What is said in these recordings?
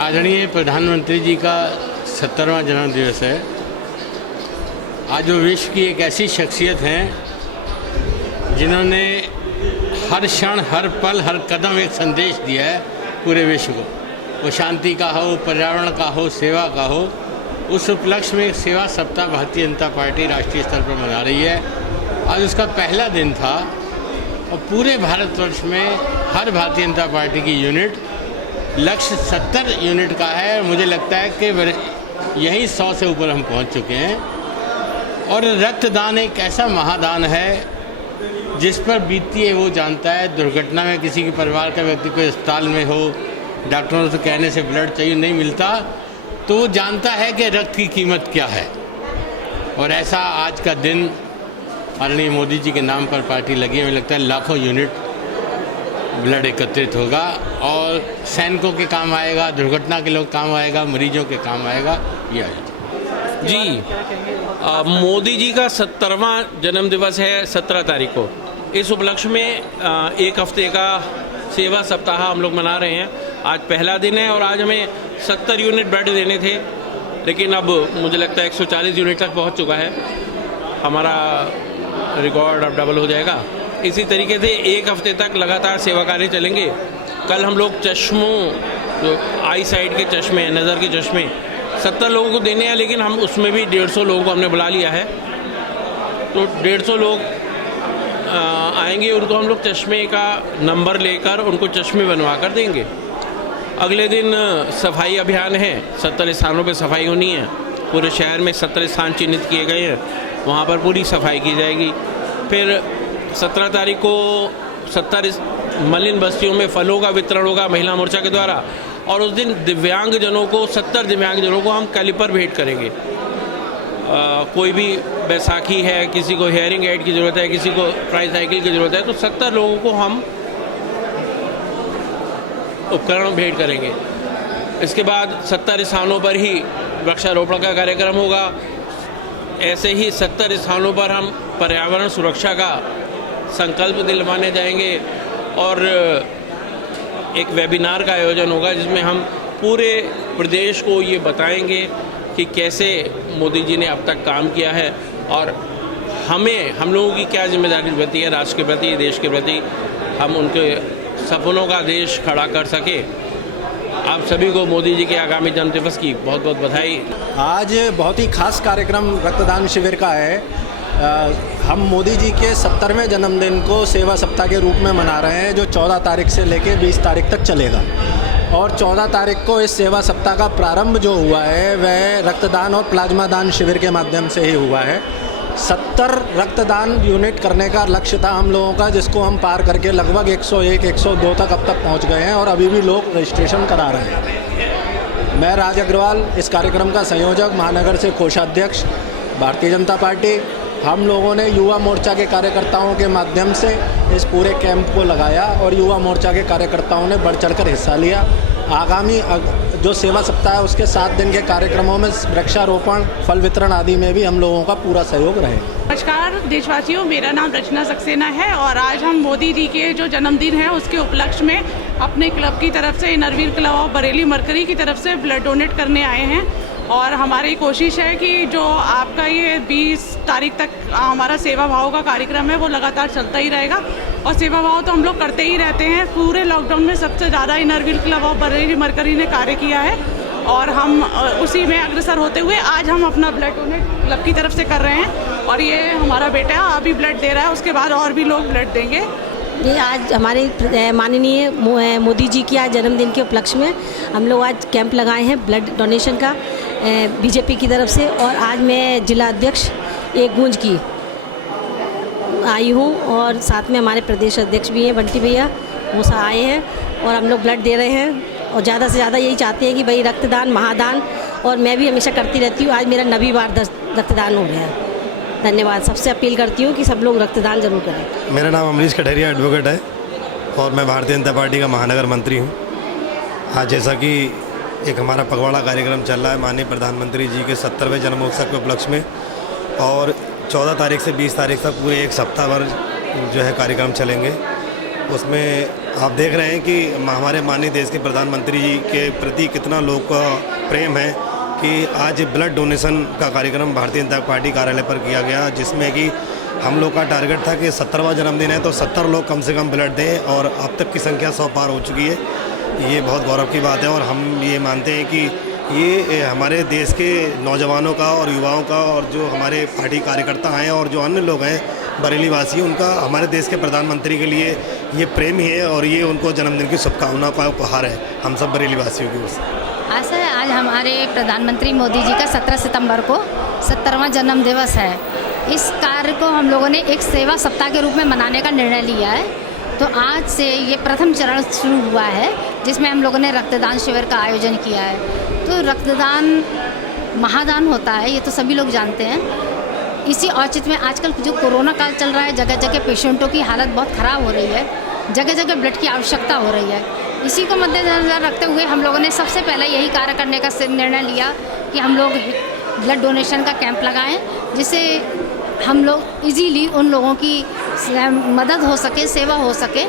आदरणीय प्रधानमंत्री जी का 70वां जन्मदिवस है। आज वो विश्व की एक ऐसी शख्सियत हैं जिन्होंने हर क्षण, हर पल, हर कदम एक संदेश दिया है पूरे विश्व को। वो शांति का हो, पर्यावरण का हो, सेवा का हो। उस उपलक्ष्य में एक सेवा सप्ताह भारतीय जनता पार्टी राष्ट्रीय स्तर पर मना रही है। आज उसका पहला दिन था और पूरे भारतवर्ष में हर भारतीय जनता पार्टी की यूनिट, लक्ष्य 70 यूनिट का है। मुझे लगता है कि यही 100 से ऊपर हम पहुंच चुके हैं। और रक्तदान एक ऐसा महादान है जिस पर बीतती है वो जानता है। दुर्घटना में किसी के परिवार का व्यक्ति कोई अस्पताल में हो, डॉक्टरों से कहने से ब्लड चाहिए नहीं मिलता, तो वो जानता है कि रक्त की कीमत क्या है। और ऐसा आज का दिन आदरणीय मोदी जी के नाम पर पार्टी लगी है। मुझे लगता है लाखों यूनिट ब्लड एकत्रित होगा और सैनिकों के काम आएगा, दुर्घटना के लोग काम आएगा, मरीजों के काम आएगा। ये जी, मोदी जी का 70वां जन्मदिवस है 17 तारीख को। इस उपलक्ष्य में एक हफ्ते का सेवा सप्ताह हम लोग मना रहे हैं। आज पहला दिन है और आज हमें 70 यूनिट ब्लड देने थे, लेकिन अब मुझे लगता है 140 यूनिट तक पहुंच चुका है। हमारा रिकॉर्ड अब डबल हो जाएगा। इसी तरीके से एक हफ्ते तक लगातार सेवा कार्य चलेंगे। कल हम लोग चश्मों, जो आई साइड के चश्मे, नज़र के चश्मे 70 लोगों को देने हैं, लेकिन हम उसमें भी 150 लोगों को हमने बुला लिया है। तो 150 लोग आएंगे, उनको हम लोग चश्मे का नंबर लेकर उनको चश्मे बनवा कर देंगे। अगले दिन सफाई अभियान है। 70 स्थानों पर सफाई होनी है। पूरे शहर में 70 स्थान चिन्हित किए गए हैं, वहाँ पर पूरी सफाई की जाएगी। फिर 17 तारीख को 70 मलिन बस्तियों में फलों का वितरण होगा महिला मोर्चा के द्वारा। और उस दिन दिव्यांगजनों को, 70 दिव्यांगजनों को हम कैलिपर भेंट करेंगे। कोई भी बैसाखी है, किसी को हेयरिंग एड की ज़रूरत है, किसी को ट्राईसाइकिल की ज़रूरत है, तो 70 लोगों को हम उपकरण भेंट करेंगे। इसके बाद 70 स्थानों पर ही वृक्षारोपण का कार्यक्रम होगा। ऐसे ही 70 स्थानों पर हम पर्यावरण सुरक्षा का संकल्प दिलवाने जाएंगे और एक वेबिनार का आयोजन होगा जिसमें हम पूरे प्रदेश को ये बताएंगे कि कैसे मोदी जी ने अब तक काम किया है और हम लोगों की क्या जिम्मेदारी बनती है राष्ट्र के प्रति, देश के प्रति। हम उनके सपनों का देश खड़ा कर सके। आप सभी को मोदी जी के आगामी जन्मदिवस की बहुत बहुत बधाई। आज बहुत ही खास कार्यक्रम रक्तदान शिविर का है। हम मोदी जी के 70वें जन्मदिन को सेवा सप्ताह के रूप में मना रहे हैं, जो 14 तारीख से लेकर 20 तारीख तक चलेगा। और 14 तारीख को इस सेवा सप्ताह का प्रारंभ जो हुआ है वह रक्तदान और प्लाज्मा दान शिविर के माध्यम से ही हुआ है। 70 रक्तदान यूनिट करने का लक्ष्य था हम लोगों का, जिसको हम पार करके लगभग 101, 102 तक अब तक पहुंच गए हैं और अभी भी लोग रजिस्ट्रेशन करा रहे हैं। मैं राज अग्रवाल, इस कार्यक्रम का संयोजक, महानगर से कोषाध्यक्ष, भारतीय जनता पार्टी। हम लोगों ने युवा मोर्चा के कार्यकर्ताओं के माध्यम से इस पूरे कैंप को लगाया और युवा मोर्चा के कार्यकर्ताओं ने बढ़ चढ़कर हिस्सा लिया। आगामी जो सेवा सप्ताह है उसके 7 दिन के कार्यक्रमों में वृक्षारोपण, फल वितरण आदि में भी हम लोगों का पूरा सहयोग रहेगा। नमस्कार देशवासियों, मेरा नाम रचना सक्सेना है और आज हम मोदी जी के जो जन्मदिन है उसके उपलक्ष्य में अपने क्लब की तरफ से, Inner Wheel club of Bareilly mercury की तरफ से ब्लड डोनेट करने आए हैं। और हमारी कोशिश है कि जो आपका ये 20 तारीख तक हमारा सेवा भाव का कार्यक्रम है वो लगातार चलता ही रहेगा। और सेवा भाव तो हम लोग करते ही रहते हैं। पूरे लॉकडाउन में सबसे ज़्यादा Inner Wheel club of Bareilly mercury ने कार्य किया है और हम उसी में अग्रसर होते हुए आज हम अपना ब्लड डोनेट क्लब की तरफ से कर रहे हैं। और ये हमारा बेटा अभी ब्लड दे रहा है, उसके बाद और भी लोग ब्लड देंगे। ये आज हमारे माननीय मोदी जी की आज जन्मदिन के उपलक्ष्य में हम लोग आज कैंप लगाए हैं ब्लड डोनेशन का बीजेपी की तरफ से। और आज मैं जिला अध्यक्ष एक गूंज की आई हूँ और साथ में हमारे प्रदेश अध्यक्ष भी हैं, बंटी भैया, वो सब आए हैं और हम लोग ब्लड दे रहे हैं। और ज़्यादा से ज़्यादा यही चाहते हैं कि भाई रक्तदान महादान, और मैं भी हमेशा करती रहती हूँ। आज मेरा 9वीं बार रक्तदान हो गया है। धन्यवाद। सबसे अपील करती हूँ कि सब लोग रक्तदान जरूर करें। मेरा नाम अमरीश कठेरिया एडवोकेट है और मैं भारतीय जनता पार्टी का महानगर मंत्री हूँ। आज जैसा कि एक हमारा पगवाड़ा कार्यक्रम चल रहा है माननीय प्रधानमंत्री जी के 70वें जन्मोत्सव के उपलक्ष्य में, और 14 तारीख से 20 तारीख तक पूरे एक सप्ताह भर जो है कार्यक्रम चलेंगे। उसमें आप देख रहे हैं कि हमारे माननीय देश के प्रधानमंत्री जी के प्रति कितना लोग का प्रेम है कि आज ब्लड डोनेशन का कार्यक्रम भारतीय जनता पार्टी कार्यालय पर किया गया, जिसमें कि हम लोग का टारगेट था कि 70वां जन्मदिन है तो 70 लोग कम से कम ब्लड दें, और अब तक की संख्या 100 पार हो चुकी है। ये बहुत गौरव की बात है और हम ये मानते हैं कि ये हमारे देश के नौजवानों का और युवाओं का और जो हमारे पार्टी कार्यकर्ता हैं और जो अन्य लोग हैं बरेली वासी, उनका हमारे देश के प्रधानमंत्री के लिए ये प्रेम ही है और ये उनको जन्मदिन की शुभकामनाओं का उपहार है हम सब बरेली वासियों की ओर से। ऐसा है, आज हमारे प्रधानमंत्री मोदी जी का 17 सितंबर को 70वां जन्म दिवस है। इस कार्य को हम लोगों ने एक सेवा सप्ताह के रूप में मनाने का निर्णय लिया है। तो आज से ये प्रथम चरण शुरू हुआ है, जिसमें हम लोगों ने रक्तदान शिविर का आयोजन किया है। तो रक्तदान महादान होता है, ये तो सभी लोग जानते हैं। इसी औचित्य में आजकल जो कोरोना काल चल रहा है, जगह जगह पेशेंटों की हालत बहुत ख़राब हो रही है, जगह जगह ब्लड की आवश्यकता हो रही है। इसी को मद्देनजर रखते हुए हम लोगों ने सबसे पहले यही कार्य करने का निर्णय लिया कि हम लोग ब्लड डोनेशन का कैंप लगाएं, जिससे हम लोग इजीली उन लोगों की मदद हो सके, सेवा हो सके,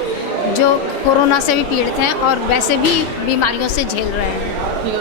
जो कोरोना से भी पीड़ित हैं और वैसे भी बीमारियों से झेल रहे हैं।